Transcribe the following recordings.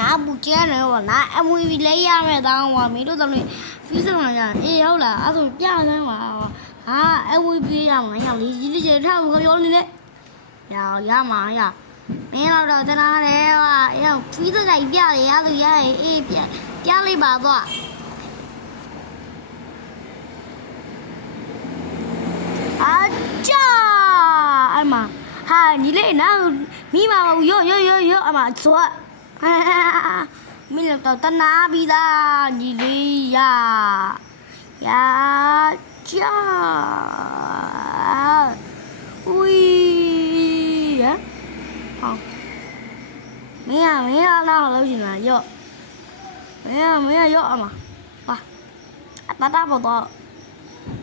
နာပူကျန်းနေတော့နာအမွေလေးရမယ်တောင်းပါမင်းတို့တော့ဖီးစံလာကြအေးဟုတ်လားအဲ့ဆိုပြစမ်းပါဟာအမွေပြေးရမှာရောက်လေကြီးလေးထားမပြောနေနဲ့ရမှာရမင်းတော့တနာတယ်ဟာရောက်ဖီးစံလိုက်ပြလေရဆိုရအေးပြလိုက်ပါတော့အာချာအမဟာညီလေးနာမိမရောအမဆိုမင်းတော့တနာပြီးသားညီလေးရချာဦးရဟောမင်းနာလို့ရှင်လားရော့မင်းရော့အမဟာတပေါ်တော့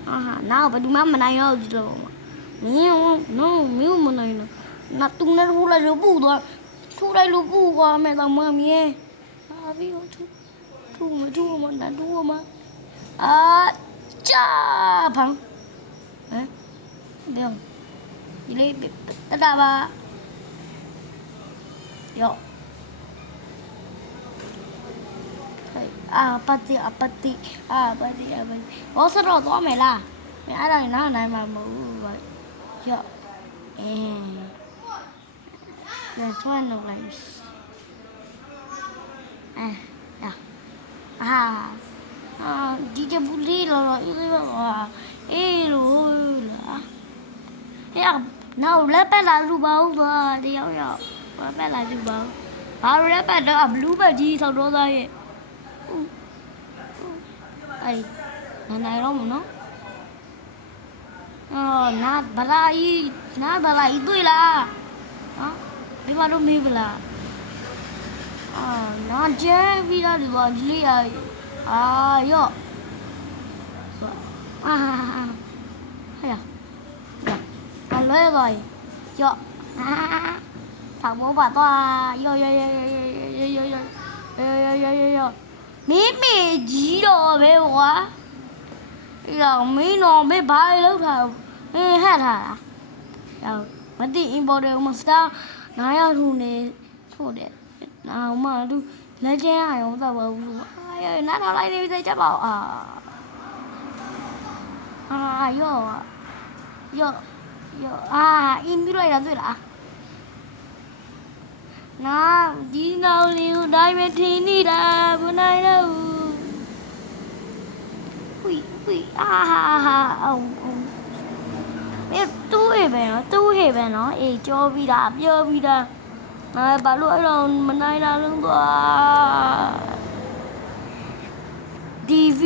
ဟာနာဘယ်သူမှမနိုင်ရောဒီလိုမင်းမနိုင်တော့နာတူနေထိုးလိုက်လို့ပူသွားထိုးလိုက်လို့ပူသွားမယ်တော့မမင်းဟာပြီးတော့ထူမနာထူမအာချာဖောင်းဟမ်ဒီလေးတတာပါရောအပတ်တိဘောစတော့သွားမယ်လားမင်းအဲ့ဒါနားနိုင်မှာမဟုတ်ဘူးရောThat's one of lives. DJ Bully lo now let la lu bao đi yo let la lu bao bao let đó blue ba ji sau đó ra vậy ai này đó mà nó na balai tôi là đi mà đâu mi là nó chơi vì đó đi vào đi yo hay còn lấy rồi yo thằng bố bà to yo mẹ gì rồi bé quá giờ mấy nó bé bay lúc nào hết hả mà đi vào đều mà sao nói là thu này thôi để nào mà thu lấy che hải không sao bảo ai ơi nát nó lại đi bây giờ chắc bảo yo im cái này là rồi đã nó đi đâu liu đây bên thì đi đã bữa nay đâu ui ông em tu về nó cho vi đạp dơ vi đạp bà lỗi rồi mình đây là lưng của TV